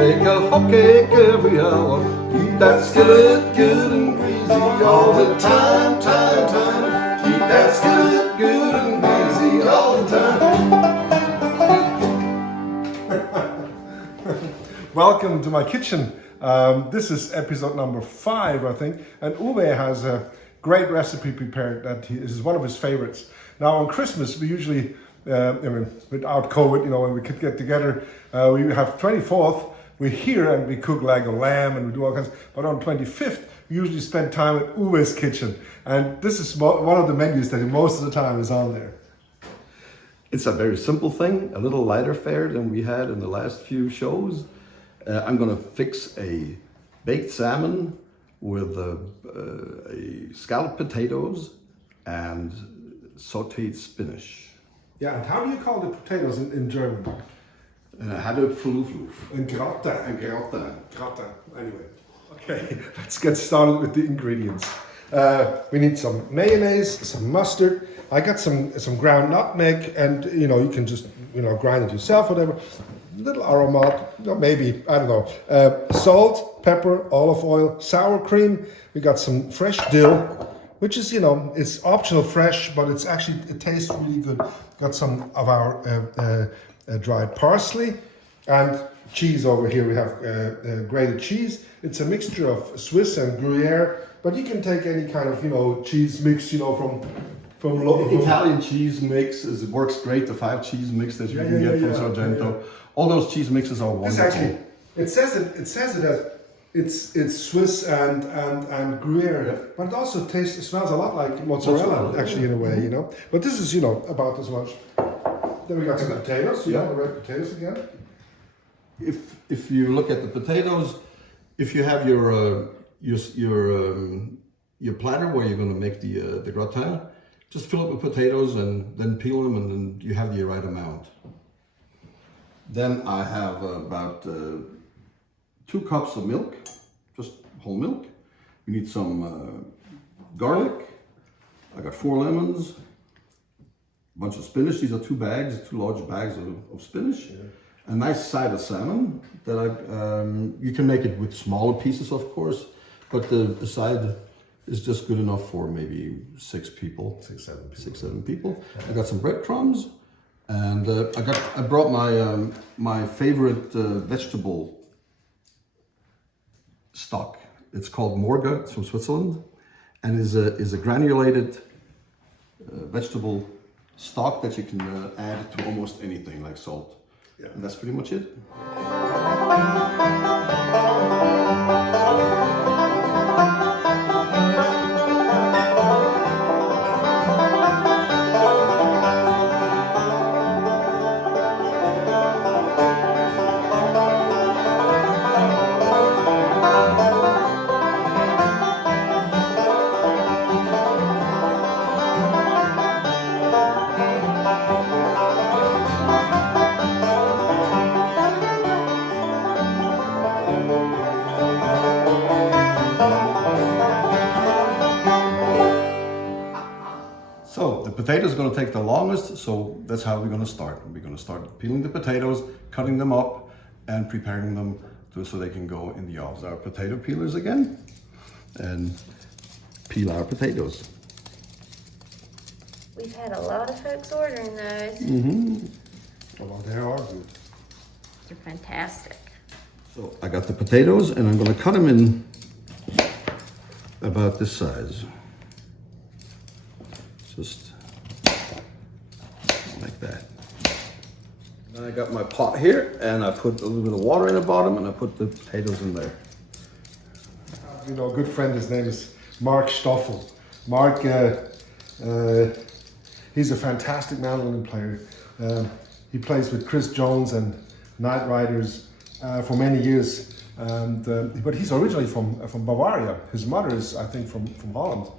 make a hot cake every hour. Keep that skillet good and greasy all the time, time, time. Keep that skillet good and greasy all the time. Welcome to my kitchen. This is episode number 5, I think, and Uwe has a great recipe prepared that is one of his favorites. Now on Christmas, we usually, without COVID, when we could get together, we have 24th, we're here and we cook like a lamb and we do all kinds, but on 25th, we usually spend time at Uwe's kitchen. And this is one of the menus that most of the time is on there. It's a very simple thing, a little lighter fare than we had in the last few shows. I'm gonna fix a baked salmon with a scalloped potatoes and sauteed spinach. Yeah, and how do you call the potatoes in German? Hadepflufluf. In gratin. Gratin. Gratin. Anyway, okay, let's get started with the ingredients. We need some mayonnaise, some mustard. I got some ground nutmeg, and you can just grind it yourself, whatever. Little aromat, maybe, I don't know. Salt, pepper, olive oil, sour cream. We got some fresh dill, which is, it's optional fresh, but it tastes really good. Got some of our dried parsley and cheese over here. We have grated cheese. It's a mixture of Swiss and Gruyere, but you can take any kind of, cheese mix, from Italian cheese mix works great. The 5 cheese mix that you can get from Sargento. Yeah. All those cheese mixes are wonderful. It says it as it's Swiss and Gruyere, but it also smells a lot like mozzarella, actually, in a way, But this is, about as much. Then we got some potatoes, the red potatoes again. If you look at the potatoes, if you have your platter where you're going to make the gratin, just fill it with potatoes and then peel them, and then you have the right amount. Then I have about 2 cups of milk, just whole milk. We need some garlic. I got 4 lemons, a bunch of spinach. These are 2 large bags of spinach. Yeah. A nice side of salmon that you can make it with smaller pieces, of course, but the side is just good enough for maybe 6 people. 6, 7 people. 6, 7 people. I got some breadcrumbs, and I brought my favorite vegetable stock. It's called Morga. It's from Switzerland, and is a granulated vegetable stock that you can add to almost anything, like salt. Yeah. And that's pretty much it. So the potatoes are going to take the longest, so that's how we're going to start. We're going to start peeling the potatoes, cutting them up, and preparing them so they can go in the ovens. Our potato peelers again, and peel our potatoes. We've had a lot of folks ordering those. Mm-hmm. Well, they are good. They're fantastic. So I got the potatoes, and I'm going to cut them in about this size. Just like that. Then I got my pot here, and I put a little bit of water in the bottom, and I put the potatoes in there. A good friend, his name is Mark Stoffel. Mark, he's a fantastic mandolin player. He plays with Chris Jones and Night Riders for many years. But he's originally from Bavaria. His mother is, I think, from Holland.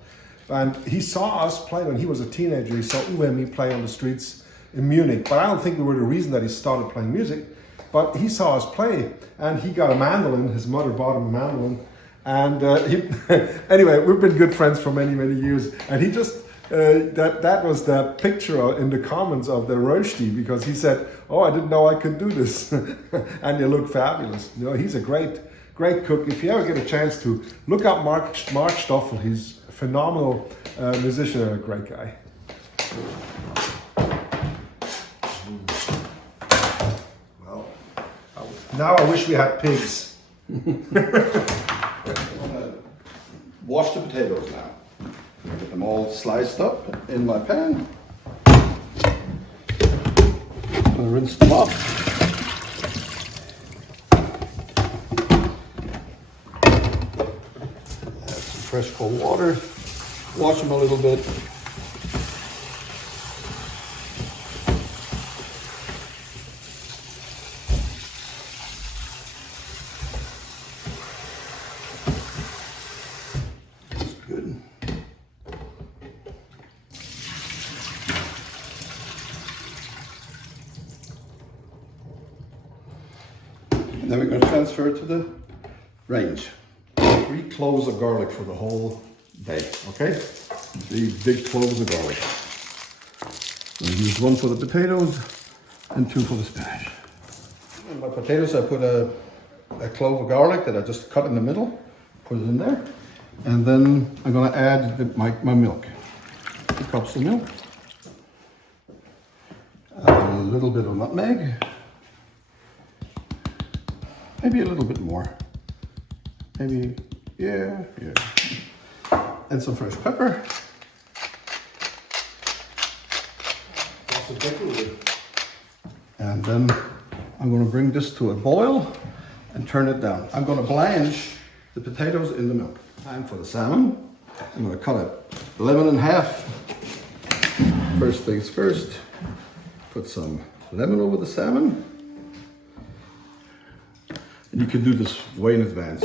And he saw us play when he was a teenager. He saw Uwe and me play on the streets in Munich. But I don't think we were the reason that he started playing music. But he saw us play, and he got a mandolin. His mother bought him a mandolin. And anyway, we've been good friends for many, many years. And he just That was the picture in the comments of the roasty, because he said, "Oh, I didn't know I could do this," and you look fabulous. You know, he's a great cook. If you ever get a chance to look up Mark Stoffel, he's a phenomenal musician and a great guy. Well, now I wish we had pigs. Wash the potatoes now. Get them all sliced up in my pan. I'm gonna rinse them off. Add some fresh cold water. Wash them a little bit. Then we're going to transfer it to the range. 3 cloves of garlic for the whole day, okay? 3 big cloves of garlic. I'm going to use 1 for the potatoes and 2 for the spinach. In my potatoes, I put a clove of garlic that I just cut in the middle, put it in there. And then I'm going to add my milk. 2 cups of milk. A little bit of nutmeg. Maybe a little bit more. Maybe, yeah. And some fresh pepper. And then I'm going to bring this to a boil and turn it down. I'm going to blanch the potatoes in the milk. Time for the salmon. I'm going to cut it lemon in half. First things first, put some lemon over the salmon. And you can do this way in advance.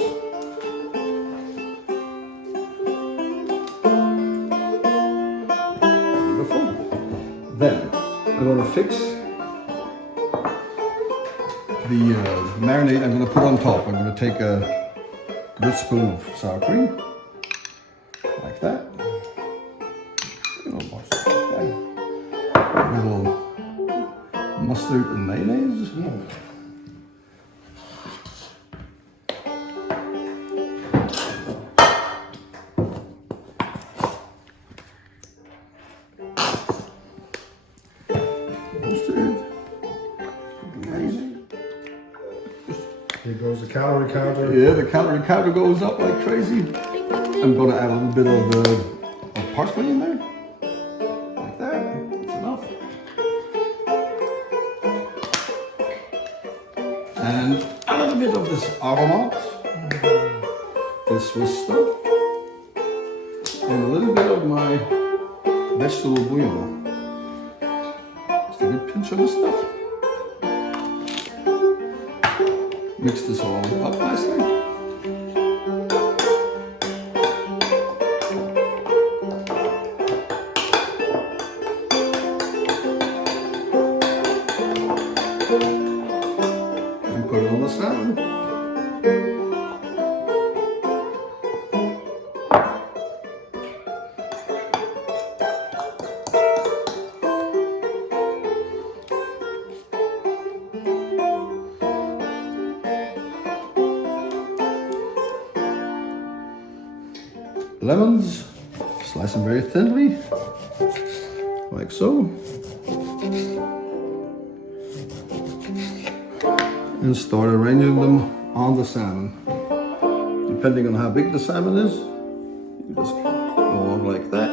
Wonderful. Then I'm going to fix the marinade I'm going to put on top. I'm going to take a good spoon of sour cream, like that. A little more like that. A little mustard and mayonnaise. Here goes the calorie counter. Yeah, the calorie counter goes up like crazy. I'm going to add a little bit of parsley in there. Like that. That's enough. And a little bit of this aromat. This Swiss stuff. And a little bit of my vegetable bouillon. Just a good pinch of this stuff. Mix this all up nicely. And put it on the salmon. Lemons, slice them very thinly, like so. And start arranging them on the salmon. Depending on how big the salmon is, you just go on like that.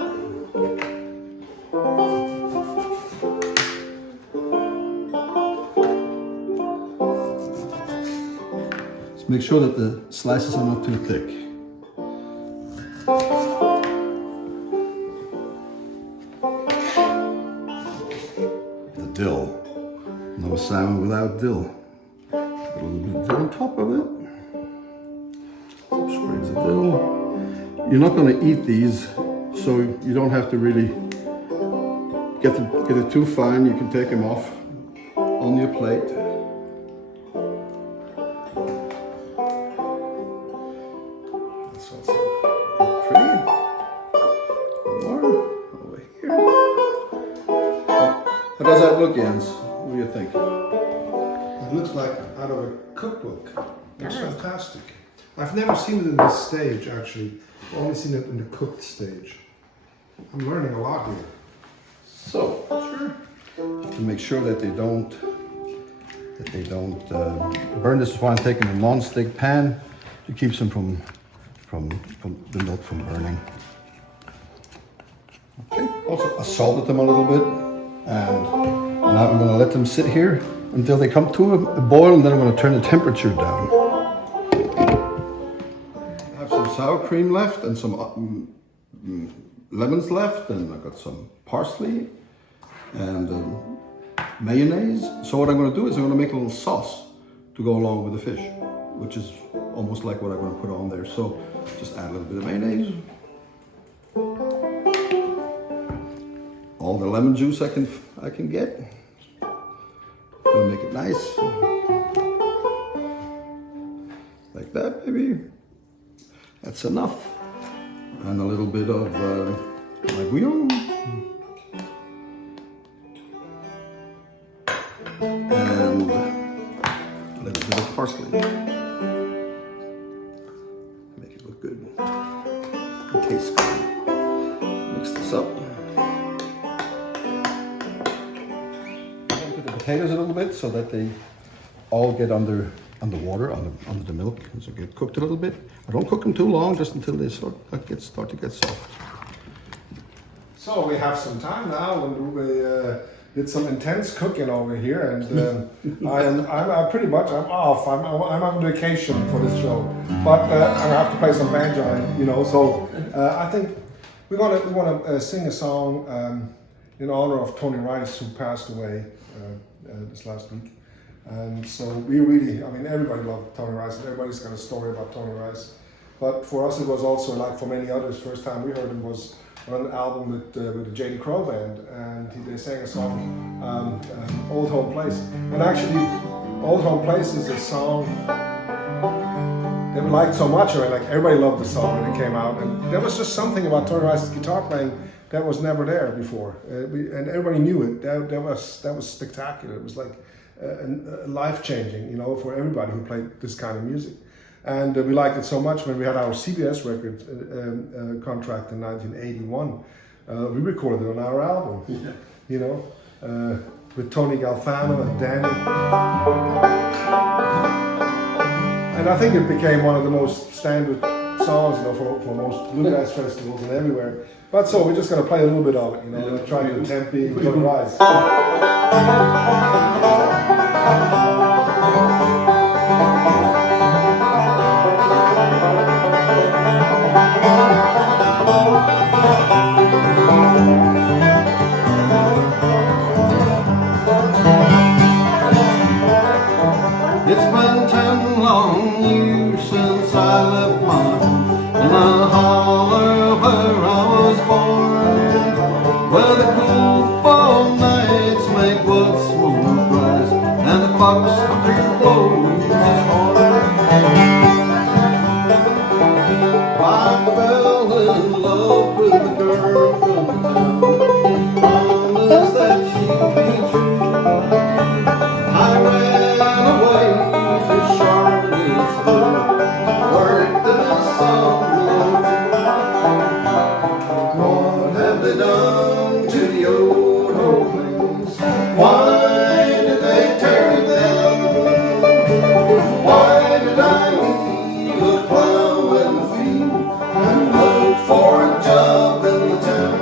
Just make sure that the slices are not too thick. Dill. No salmon without dill. Put a little bit of dill on top of it. Some sprigs of dill. You're not going to eat these, so you don't have to really get it too fine. You can take them off on your plate. That's also pretty. One more. Oh, wait. How's that look, Jens? What do you think? It looks like out of a cookbook. It's Does. fantastic. I've never seen it in this stage, actually. I've only seen it in the cooked stage. I'm learning a lot here. So, to make sure that they don't burn, this is why I'm taking a non-stick pan to keep them from the milk from burning. Okay. Also, I salted them a little bit, and now I'm going to let them sit here until they come to a boil, and then I'm going to turn the temperature down. I have some sour cream left and some lemons left, and I got some parsley and mayonnaise. So what I'm going to do is I'm going to make a little sauce to go along with the fish, which is almost like what I'm going to put on there. So just add a little bit of mayonnaise, all the lemon juice I can get. Gonna make it nice, like that, maybe. That's enough, and a little bit of my bouillon. And a little bit of parsley. Make it look good. It tastes good. Mix this up. Put the potatoes a little bit so that they all get under water, under the milk, and so get cooked a little bit. I don't cook them too long, just until they start to get soft. So we have some time now, and we did some intense cooking over here, and I'm pretty much off. I'm on vacation for this show, but I have to play some banjo, and So I think we want to sing a song in honor of Tony Rice, who passed away this last week. And so we really, everybody loved Tony Rice, and everybody's got a story about Tony Rice. But for us, it was also, like for many others, first time we heard him was on an album with the J.D. Crowe Band, and they sang a song, Old Home Place. And actually, Old Home Place is a song that we liked so much, like everybody loved the song when it came out. And there was just something about Tony Rice's guitar playing that was never there before, and everybody knew it. That was spectacular. It was like life-changing, for everybody who played this kind of music. And we liked it so much when we had our CBS record contract in 1981. We recorded it on our album, with Tony Galfano and Danny. And I think it became one of the most standard songs, for most bluegrass festivals and everywhere. But so we're just going to play a little bit of it, try to tempi with the rise. It's been 10 long years since I left my home in the holler where I was born, where the cool fall nights make blood smoke rise and the fox blows his horn. I fell in love with a girl from town, promised that she'd be true. I ran away to Charlottesville, worked in the summer. What have they done to the old home place? Why did they tear it down? Why did I leave the plow and the field and look for a job in the town?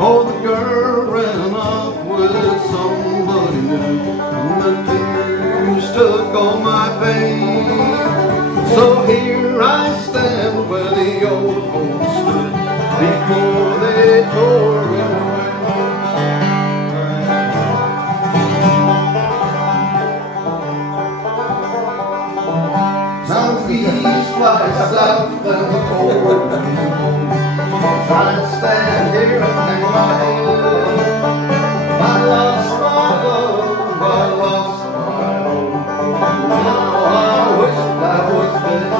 Oh, the girl ran off with somebody new, and the tears took all my pain. So here I stand where the old home stood before they tore it away. Southeast flies south and the cold wind home. I stand here and hang my head. I lost my love, I lost my home. Now I wish I was dead.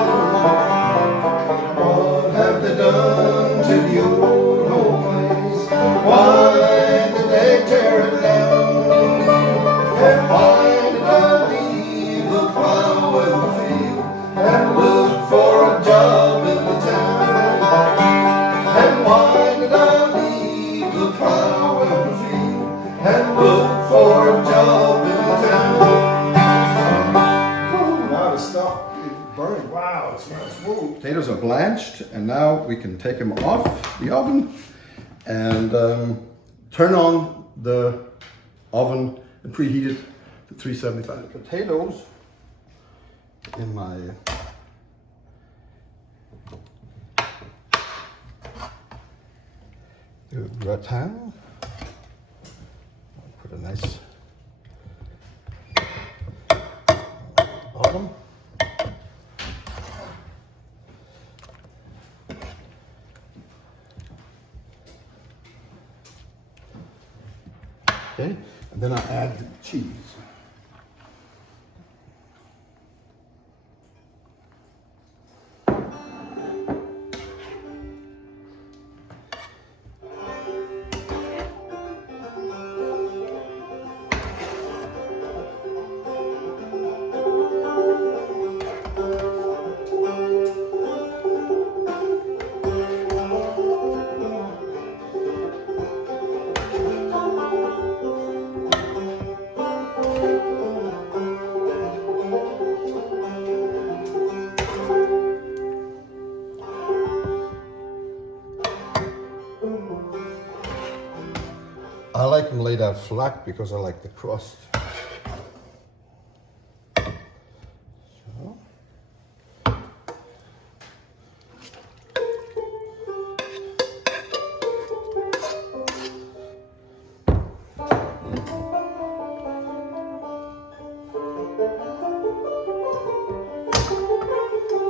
What have they done to the old home place? Why did they tear it down? And why did I leave the plow in the field and look for a job in the town? And why did I leave the plow in the field and look for a job in the town? Now the stuff is burning. Wow, it smells. Whoa. Potatoes are blanched, and now we can take them off the oven and turn on the oven and preheat it to 375. The potatoes in my gratin. Put a nice oven. Okay, and then I add the cheese. I like them laid out flat because I like the crust. So.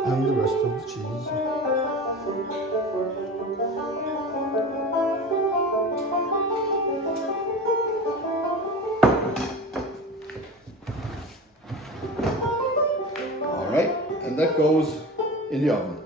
And the rest of the cheese. And that goes in the oven.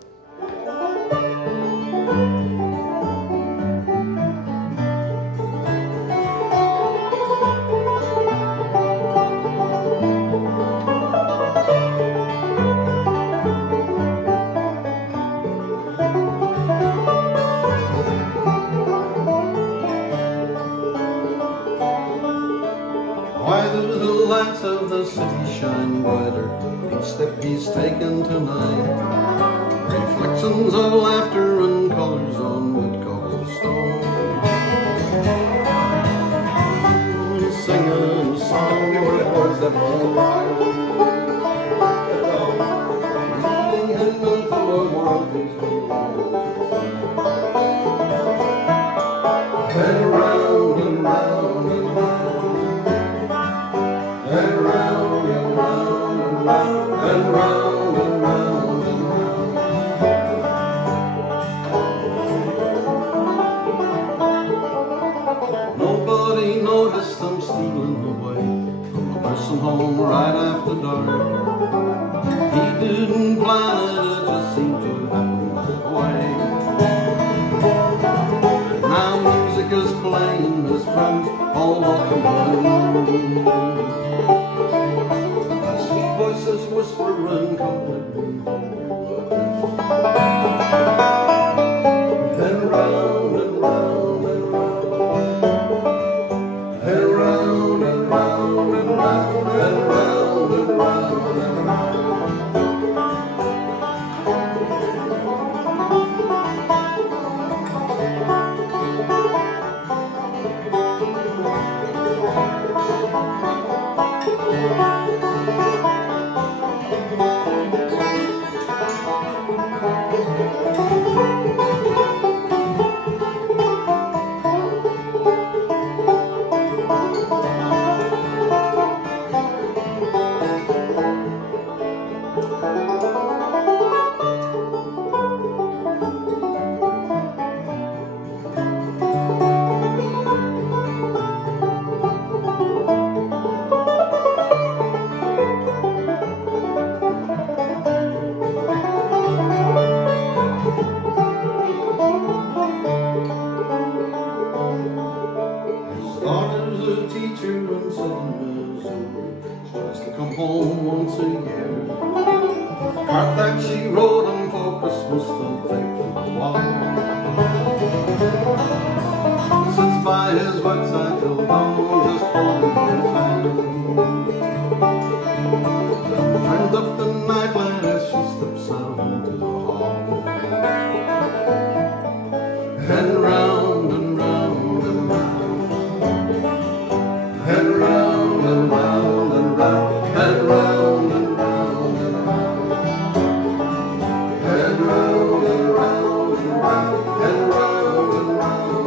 Why do the lights of the city shine brighter each step he's taken tonight? Reflections of laughter and colors on wood cobblestone. Singing a song with words that won't rhyme. Leading him into a world he's and round and round and round. And round and round and round and round and round and round. Nobody noticed them stealing away from the nursing home right after dark. He didn't plan it, it just seemed to happen that way. Now music is playing his friends all walking home. Sweet voices whispering, come with me home. And round and round and round. And round and round and round. And round and round and round. come home once a year. The cart that she wrote him for Christmas still taped to the wall. He sits by his bedside till dawn, just holding his hand. Then turns up the nightlight as she steps out into the hall. And round and round and round, and round and round and round, and round and round and round, and round and round and round, and round and round and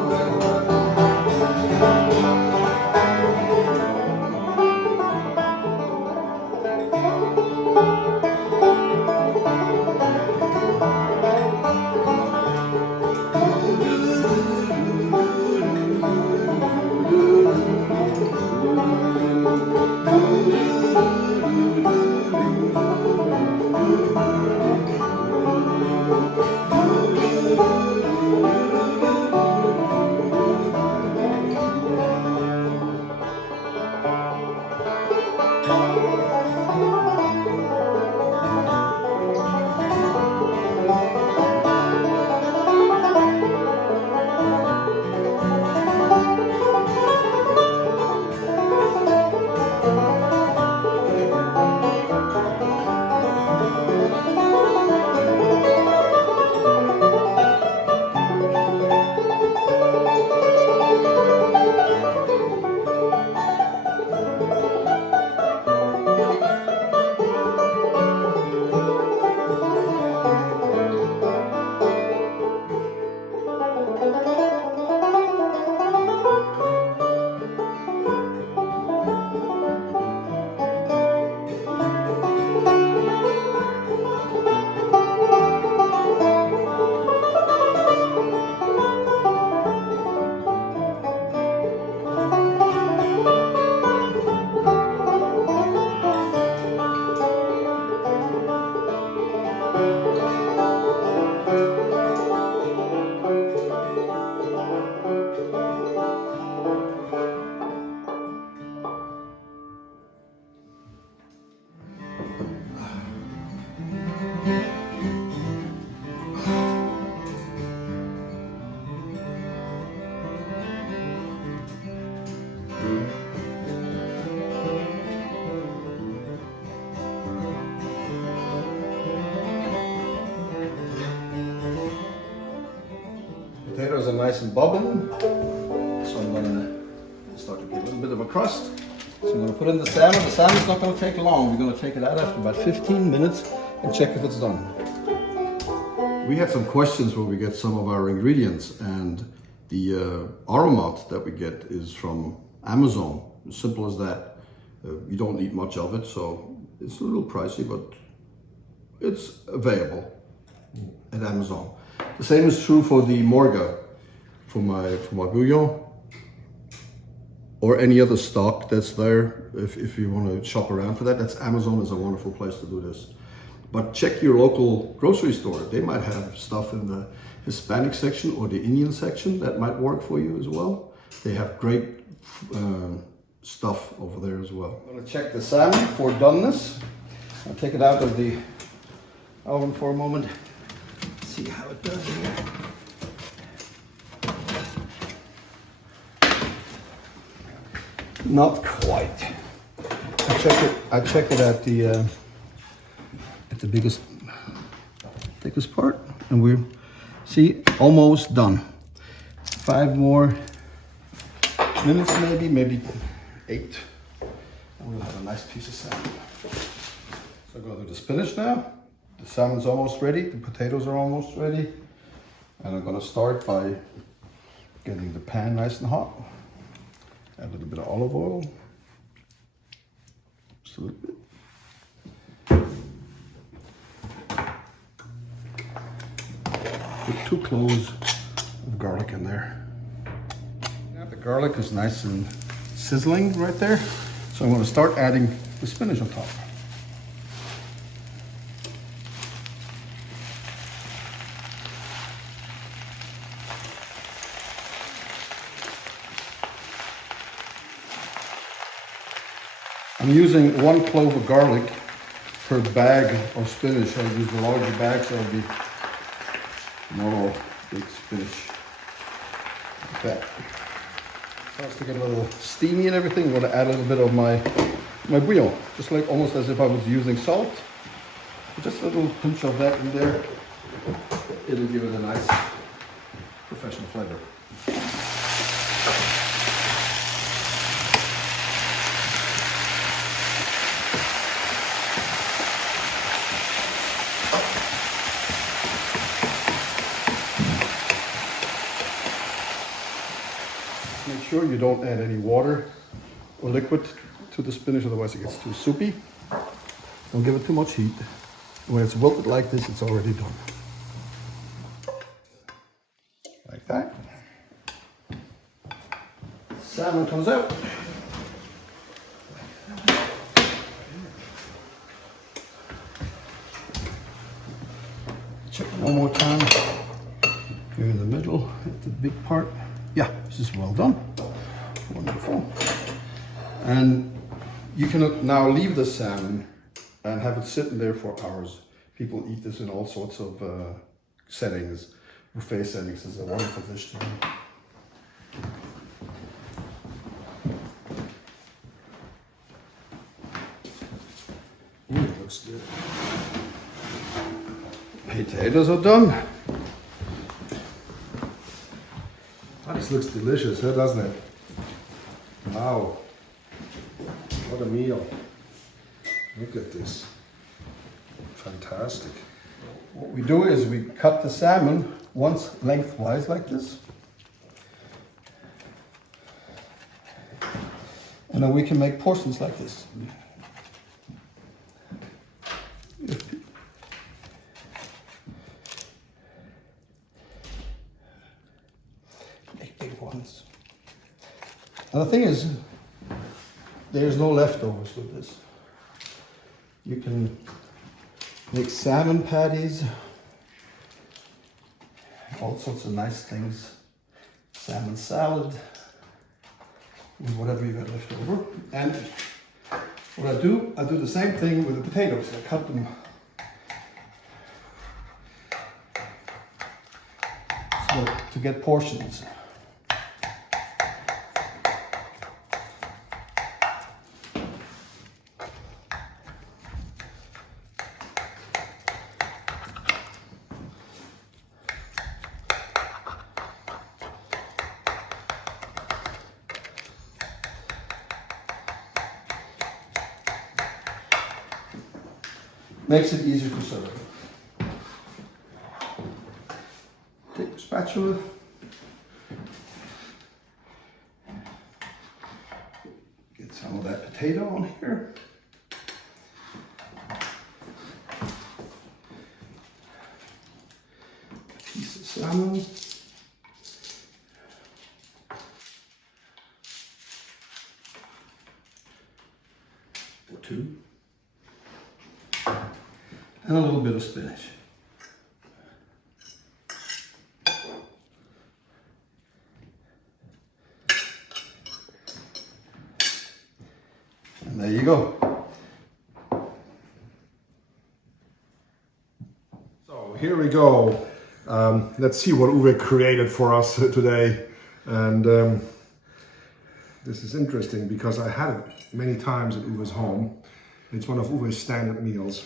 potatoes are nice and bubbling, so I'm gonna start to get a little bit of a crust. So I'm gonna put in the salmon. The salmon's not gonna take long. We're gonna take it out after about 15 minutes and check if it's done. We had some questions where we get some of our ingredients, and the aromat that we get is from Amazon. As simple as that. You don't need much of it, so it's a little pricey, but it's available at Amazon. The same is true for the morga, for my bouillon, or any other stock that's there. If you want to shop around for that, Amazon is a wonderful place to do this. But check your local grocery store. They might have stuff in the Hispanic section or the Indian section that might work for you as well. They have great stuff over there as well. I'm going to check the salmon for doneness. I'll take it out of the oven for a moment. See how it does here. Not quite. I check it at the thickest part, and we're almost done. 5 more minutes, maybe 8, and we'll have a nice piece of salmon. So go to the spinach now. The salmon's almost ready, the potatoes are almost ready. And I'm gonna start by getting the pan nice and hot. Add a little bit of olive oil. Just a little bit. Put 2 cloves of garlic in there. Now the garlic is nice and sizzling right there. So I'm gonna start adding the spinach on top. I'm using 1 clove of garlic per bag of spinach. I'll use the larger bags, so it'll be more big spinach. Like that. Starts to get a little steamy and everything. I'm going to add a little bit of my bouillon, just like almost as if I was using salt. Just a little pinch of that in there. It'll give it a nice professional flavor. Make sure you don't add any water or liquid to the spinach, otherwise it gets too soupy. Don't give it too much heat. When it's wilted like this, it's already done. Like that. Salmon comes out. Check it one more time. Here in the middle, at the big part. Yeah, this is well done. Wonderful. And you can now leave the salmon and have it sitting there for hours. People eat this in all sorts of settings. Buffet settings is a wonderful dish to do. It looks good. Potatoes are done. Oh, this looks delicious, doesn't it? Wow. What a meal. Look at this. Fantastic. What we do is we cut the salmon once lengthwise like this. And then we can make portions like this. Make big ones. And the thing is, there's no leftovers with this. You can make salmon patties, all sorts of nice things. Salmon salad, with whatever you got left over. And what I do the same thing with the potatoes. I cut them so to get portions. Makes it easier to serve. Take the spatula. Get some of that potato on here. A piece of salmon. Or 2. And a little bit of spinach. And there you go. So here we go. Let's see what Uwe created for us today. And this is interesting because I had it many times at Uwe's home. It's one of Uwe's standard meals.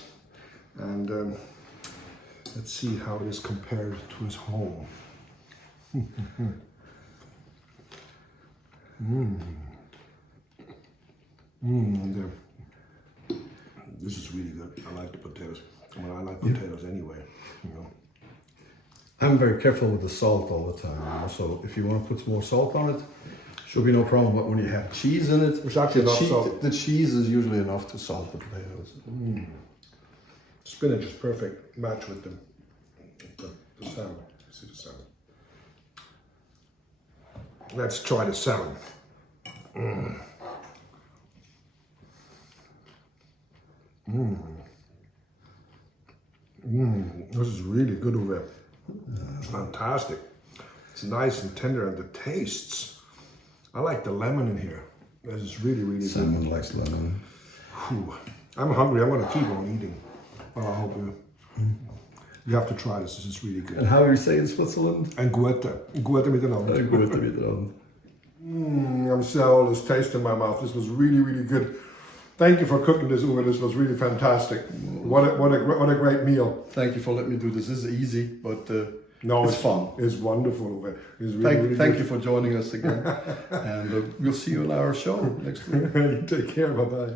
And let's see how it is compared to his home. This is really good. I like the potatoes. I mean, I like potatoes anyway, you know. I'm very careful with the salt all the time. So if you want to put some more salt on it, should be no problem. But when you have cheese in it, the cheese is usually enough to salt the potatoes. Spinach is perfect match with the salmon. Let's see the salmon. Let's try the salmon. This is really good, Uwe. It's fantastic. It's nice and tender, and the tastes. I like the lemon in here. This is really, really good. Salmon likes lemon. Whew. I'm hungry. I want to keep on eating. Well, I hope you have to try this. This is really good. And how you say in Switzerland? And Goethe. Goethe miteinander. I'm still all this taste in my mouth. This was really, really good. Thank you for cooking this, Uwe. This was really fantastic. What a great meal. Thank you for letting me do this. This is easy, but No, it's fun. It's wonderful, Uwe. It's really, Thank you for joining us again. And we'll see you on our show next week. you take care. Bye-bye.